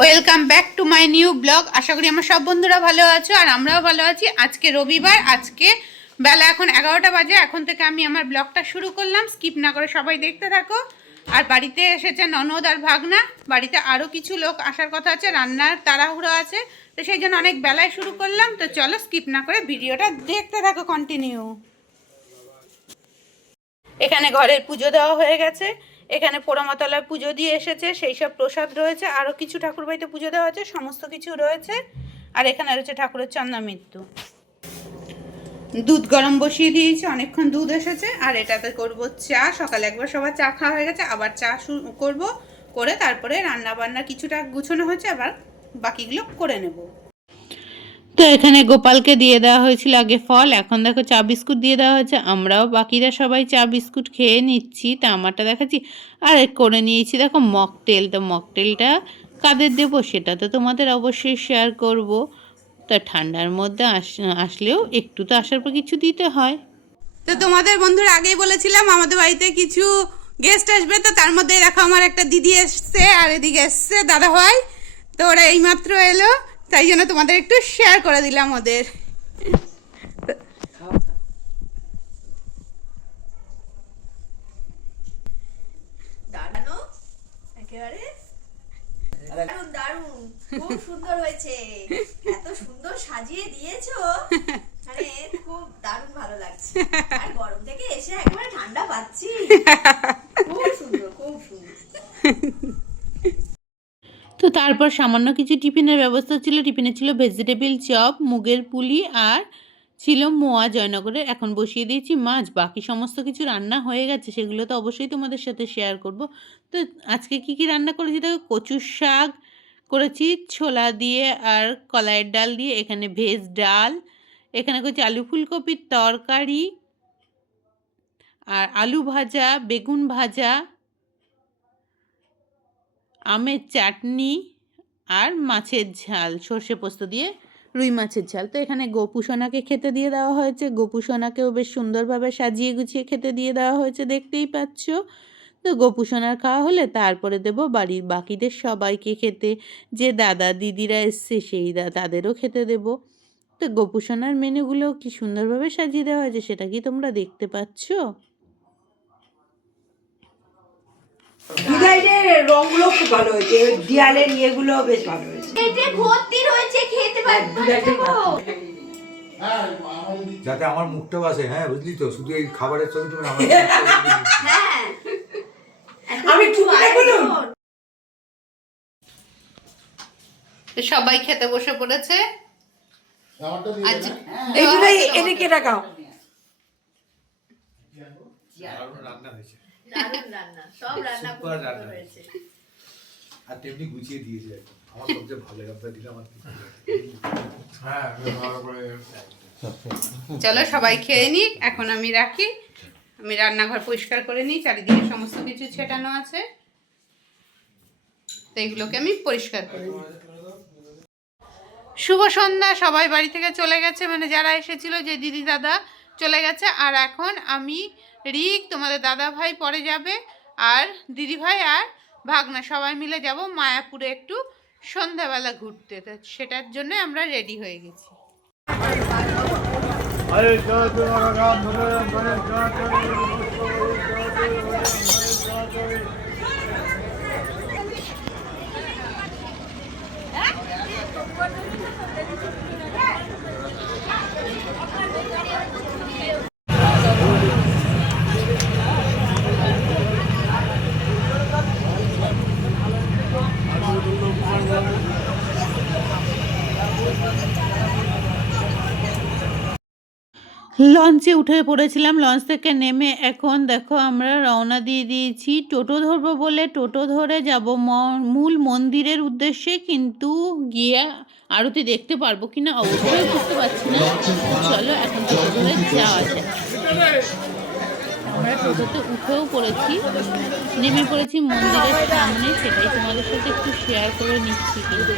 Welcome back to my new blog আশা করি আমার সব বন্ধুরা ভালো আছো আর আমরাও ভালো আছি। আজকে রবিবার, আজকে বেলা এখন এগারোটা বাজে। এখন থেকে আমি আমার ব্লগটা শুরু করলাম। স্কিপ না করে সবাই দেখতে থাকো। আর বাড়িতে এসেছে ননদ আর ভাগনা। বাড়িতে আরও কিছু লোক আসার কথা আছে, রান্নার তাড়াহুড়ো আছে। তো সেই জন্য অনেক বেলায় শুরু করলাম। তো চলো স্কিপ না করে ভিডিওটা দেখতে থাকো কন্টিনিউ এখানে ঘরের পুজো দেওয়া হয়ে গেছে। এখানে পোড়ামাতলায় পুজো দিয়ে এসেছে সেই সব প্রসাদ রয়েছে আরও কিছু ঠাকুর বাড়িতে পুজো দেওয়া হয়েছে সমস্ত কিছু রয়েছে। আর এখানে রয়েছে ঠাকুরের চন্দা মৃত্যু। দুধ গরম বসিয়ে দিয়েছি, অনেকক্ষণ দুধ এসেছে, আর এটাতে করব চা। সকালে একবার সবার চা খাওয়া হয়ে গেছে, আবার চা করব, করে তারপরে রান্না বান্না কিছুটা গুছানো হয়েছে, আবার বাকিগুলো করে নেব। তো এখানে গোপালকে দিয়ে দেওয়া হয়েছিল আগে ফল, এখন দেখো চা বিস্কুট দিয়ে দেওয়া হয়েছে। আমরাও বাকিরা সবাই চা বিস্কুট খেয়ে নিচ্ছি, তা আমারটা দেখাচ্ছি। আর করে নিয়েছি, দেখো মকটেল, তো মকটেলটা কাদের দেবো সেটা তো তোমাদের অবশ্যই শেয়ার করব। তা ঠান্ডার মধ্যে আস, আসলেও একটু তো আসার পর কিছু দিতে হয়। তো তোমাদের বন্ধুর আগেই বলেছিলাম, আমাদের বাড়িতে কিছু গেস্ট আসবে, তো তার মধ্যে দেখো আমার একটা দিদি এসছে, আর এদিকে এসছে দাদা ভাই তো ওরা এইমাত্র এলো। তাই জন্য তোমাদের একটু শেয়ার করে দিলাম ওদের। খুব সুন্দর হয়েছে। এত সুন্দর সাজিয়ে দিয়েছ। মানে খুব দারুণ ভালো লাগছে। আর গরম থেকে এসে একেবারে ঠান্ডা পাচ্ছি। খুব সুন্দর খুব সুন্দর। তো তারপর সামান্য কিছু টিফিনের ব্যবস্থা ছিল। টিফিনে ছিল ভেজিটেবিল চপ মুগের পুলি আর ছিল মোয়া জয়নগরের এখন বসিয়ে দিয়েছি মাছ। বাকি সমস্ত কিছু রান্না হয়ে গেছে। সেগুলো তো অবশ্যই তোমাদের সাথে শেয়ার করব। তো আজকে কি কি রান্না করেছি? দেখো, কচুর শাক করেছি, ছোলা দিয়ে আর কলাইয়ের ডাল দিয়ে, এখানে ভেজ ডাল, এখানে করেছি আলু ফুলকপির তরকারি, আর আলু ভাজা, বেগুন ভাজা আমের চাটনি আর মাছের ঝাল, সর্ষে পোস্ত দিয়ে রুই মাছের ঝাল। তো এখানে গোপুসোনাকে খেতে দিয়ে দেওয়া হয়েছে। গোপুসোনাকেও বেশ সুন্দরভাবে সাজিয়ে গুছিয়ে খেতে দিয়ে দেওয়া হয়েছে, দেখতেই পাচ্ছ। তো গোপুসোনার খাওয়া হলে তারপরে দেব বাড়ির বাকিদের সবাইকে খেতে। যে দাদা দিদিরা এসছে, সেই তাদেরও খেতে দেব। তো গোপুসোনার মেনুগুলো কি সুন্দরভাবে সাজিয়ে দেওয়া হয়েছে, সেটা কি তোমরা দেখতে পাচ্ছ? ডিজাইনের রংগুলো খুব ভালো হয়েছে দেয়ালের ইয়েগুলো বেশ ভালো হয়েছে। এতে ভর্তি রয়েছে খেতে পারব যাতে আমার মুখটা বাসে হ্যাঁ বুঝলি তো শুধু এই খাবারের ছবি তুমি আমার হ্যাঁ। আমি সবাই খেতে বসে পড়েছে। আজ এই দুটাই এদিকে রাখাও। রান্না হয়েছে। দারুণ রান্না সব রান্না খুব রান্না। হয়েছে। আর তেমনি গুছিয়ে দিয়েছে আমার সবচেয়ে ভালো লাগবে দিলে আমার চলো সবাই খেয়ে নিক এখন আমি রাখি। আমি রান্নাঘর পরিষ্কার করে নিই চারিদিকে সমস্ত কিছু ছেটানো আছে। তো এগুলোকে আমি পরিষ্কার করে নিই। শুভ সন্ধ্যা সবাই বাড়ি থেকে চলে গেছে মানে যারা এসেছিল যে দিদি দাদা চলে গেছে। আর এখন আমি রিক, তোমাদের দাদা ভাই পরে যাবে। আর দিদি ভাই আর ভাগনা সবাই মিলে যাব মায়াপুরে একটু সন্ধ্যাবেলা ঘুরতে। তো সেটার জন্য আমরা রেডি হয়ে গেছি। লঞ্চে উঠে পড়েছিলাম। লঞ্চ থেকে নেমে এখন দেখো আমরা রওনা দিয়ে দিয়েছি। টোটো ধরবো বলে টোটো ধরে যাব মূল মন্দিরের উদ্দেশ্যে। কিন্তু গিয়ে আরতি দেখতে পারব কিনা? অবশ্যই বুঝতে পারছি না। চলো, এখন টোটো ধরে যাওয়া যায় আমরা টোটোতে উঠেও পড়েছি। নেমে পড়েছি মন্দিরের সামনে। সেটাই তোমাদের সাথে একটু শেয়ার করে নিচ্ছি। কিন্তু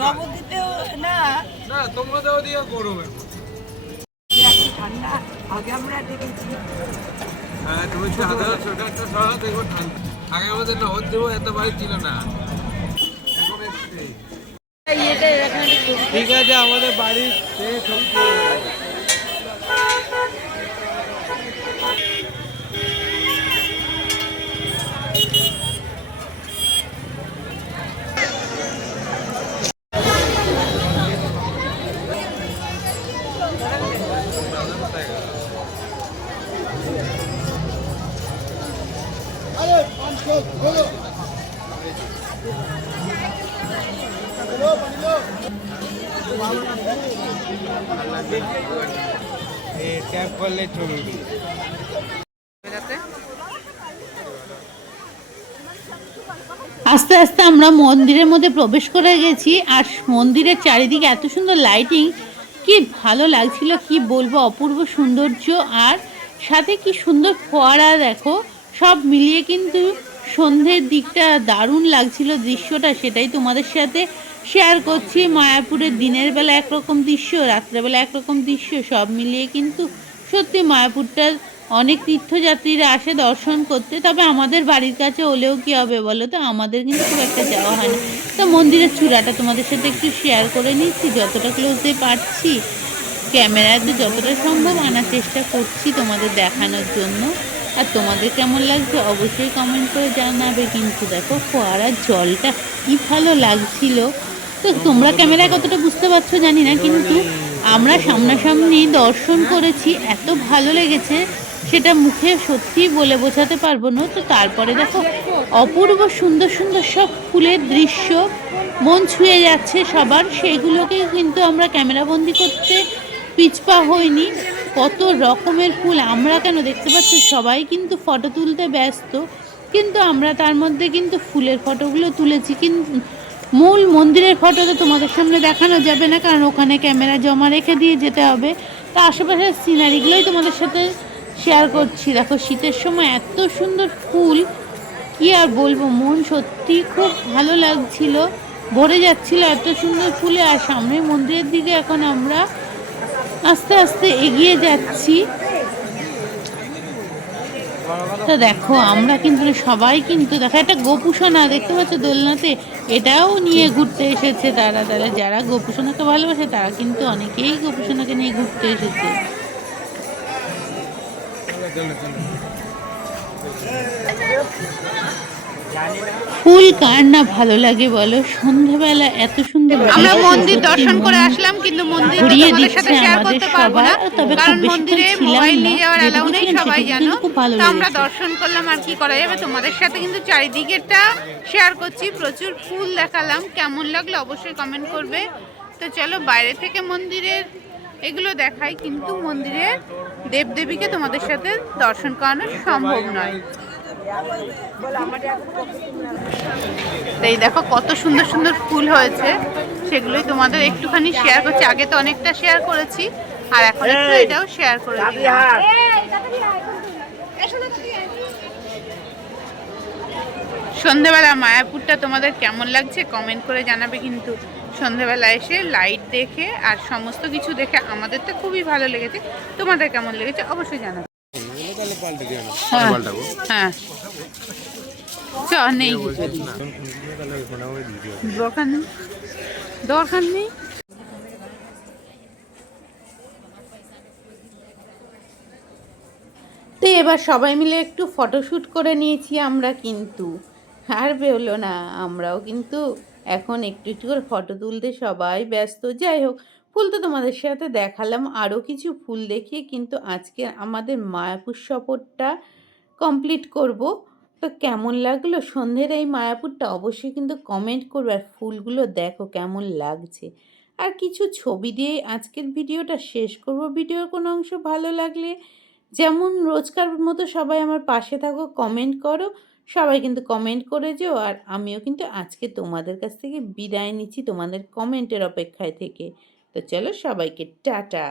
নবদ্বীপেও না না তোমাদের ওদিকে গরম এখন। ঠান্ডা আগে আমরা দেখেছি। হ্যাঁ তুমি চাদর সোয়েটারটা সহ দেখো ঠান্ডা। আগে আমাদের নবদ্বীপ এত বাড়ি ছিল না। ঠিক আছে আমাদের বাড়ির আস্তে আস্তে আমরা মন্দিরের মধ্যে প্রবেশ করে গেছি আর মন্দিরের চারিদিকে এত সুন্দর লাইটিং কি ভালো লাগছিল, কি বলব, অপূর্ব সৌন্দর্য আর সাথে কি সুন্দর ফোয়ারা দেখো, সব মিলিয়ে কিন্তু সন্ধ্যের দিকটা দারুণ লাগছিল দৃশ্যটা, সেটাই তোমাদের সাথে শেয়ার করছি। মায়াপুরের দিনের বেলা একরকম দৃশ্য রাত্রেবেলা একরকম দৃশ্য, সব মিলিয়ে কিন্তু সত্যি মায়াপুরটা অনেক তীর্থযাত্রীরা আসে দর্শন করতে। তবে আমাদের বাড়ির কাছে হলেও কি হবে বলো তো? আমাদের কিন্তু খুব একটা যাওয়া হয় না। তো মন্দিরের চূড়াটা তোমাদের সাথে একটু শেয়ার করে নিচ্ছি। যতটা ক্লোজে পারছি ক্যামেরাতে যতটা সম্ভব আনার চেষ্টা করছি তোমাদের দেখানোর জন্য। আর তোমাদের কেমন লাগছে অবশ্যই কমেন্ট করে জানাবে। কিন্তু দেখো, ফোয়ারার জলটা কী ভালো লাগছিল। তো তোমরা ক্যামেরায় কতটা বুঝতে পারছ জানি না, কিন্তু আমরা সামনাসামনি দর্শন করেছি, এত ভালো লেগেছে, সেটা মুখে সত্যিই বলে বোঝাতে পারব না। তো তারপরে দেখো, অপূর্ব সুন্দর সুন্দর সব ফুলের দৃশ্য, মন ছুঁয়ে যাচ্ছে সবার, সেগুলোকে কিন্তু আমরা ক্যামেরাবন্দি করতে পিছপা হইনি। কত রকমের ফুল, আমরা কেন দেখতে পাচ্ছি, সবাই কিন্তু ফটো তুলতে ব্যস্ত, কিন্তু আমরা তার মধ্যে কিন্তু ফুলের ফটোগুলো তুলেছি, কিন্তু মূল মন্দিরের ফটো তো তোমাদের সামনে দেখানো যাবে না, কারণ ওখানে ক্যামেরা জমা রেখে দিয়ে যেতে হবে। তা আশেপাশের সিনারিগুলোই তোমাদের সাথে শেয়ার করছি। দেখো, শীতের সময় এত সুন্দর ফুল, কি আর বলব, মন সত্যি খুব ভালো লাগছিল। ভরে যাচ্ছিল এত সুন্দর ফুলে, আর সামনে মন্দিরের দিকে এখন আমরা আস্তে আস্তে এগিয়ে যাচ্ছি। তো দেখো, আমরা কিন্তু সবাই কিন্তু দেখো, একটা গোপুসোনা দেখতে পাচ্ছ দোলনাতে? এটাও নিয়ে ঘুরতে এসেছে তারা তারা যারা গোপুসোনাকে ভালোবাসে, তারা কিন্তু অনেকেই গোপুসোনাকে নিয়ে ঘুরতে এসেছে। ফুল কার না ভালো লাগে বলো? সন্ধ্যাবেলা এত সুন্দর আমরা মন্দির দর্শন করে আসলাম কিন্তু মন্দির তোমাদের সাথে শেয়ার আমাদের করতে পারব না সবার, তবে খুব কারণ মন্দিরে মোবাইল নিয়ে যাওয়ার নেই সবাই জানো। তো আমরা দর্শন করলাম আর কি করা যাবে তোমাদের সাথে কিন্তু চারিদিকেরটা শেয়ার করছি প্রচুর ফুল দেখালাম কেমন লাগল অবশ্যই কমেন্ট করবে। তো চলো বাইরে থেকে মন্দিরের এগুলো দেখাই কিন্তু মন্দিরের দেবদেবীকে তোমাদের সাথে দর্শন করানো সম্ভব নয়। এই দেখো কত সুন্দর সুন্দর ফুল হয়েছে সেগুলোই তোমাদের একটুখানি শেয়ার করছি। আগে তো অনেকটা শেয়ার করেছি আর এখন একটু এটাও শেয়ার করে সন্ধেবেলা মায়াপুরটা তোমাদের কেমন লাগছে কমেন্ট করে জানাবে কিন্তু। সন্ধেবেলা এসে লাইট দেখে আর সমস্ত কিছু দেখে আমাদের তো খুবই ভালো লেগেছে। তোমাদের কেমন লেগেছে অবশ্যই জানাবে। হ্যাঁ। হ্যাঁ। চ নেই। দরকার নেই। দরকার নেই। তো এবার সবাই মিলে একটু ফটোশ্যুট করে নিয়েছি আমরা কিন্তু। আর বেরোলো না আমরাও কিন্তু এখন একটু একটু করে ফটো তুলতে সবাই ব্যস্ত। যাই হোক ফুল তো তোমাদের সাথে দেখালাম। আরও কিছু ফুল দেখিয়ে কিন্তু আজকে আমাদের মায়াপুর সফরটা কমপ্লিট করব। তো কেমন লাগল? সন্ধ্যের এই মায়াপুরটা অবশ্যই কিন্তু কমেন্ট করবে আর ফুলগুলো দেখো কেমন লাগছে। আর কিছু ছবি দিয়ে আজকের ভিডিওটা শেষ করব। ভিডিওর কোনো অংশ ভালো লাগলে যেমন রোজকার মতো সবাই আমার পাশে থাকো কমেন্ট করো। সবাই কিন্তু কমেন্ট করে যেও। আর আমিও কিন্তু আজকে তোমাদের কাছ থেকে বিদায় নিচ্ছি তোমাদের কমেন্টের অপেক্ষায় থেকে। তো চলো সবাইকে টাটা।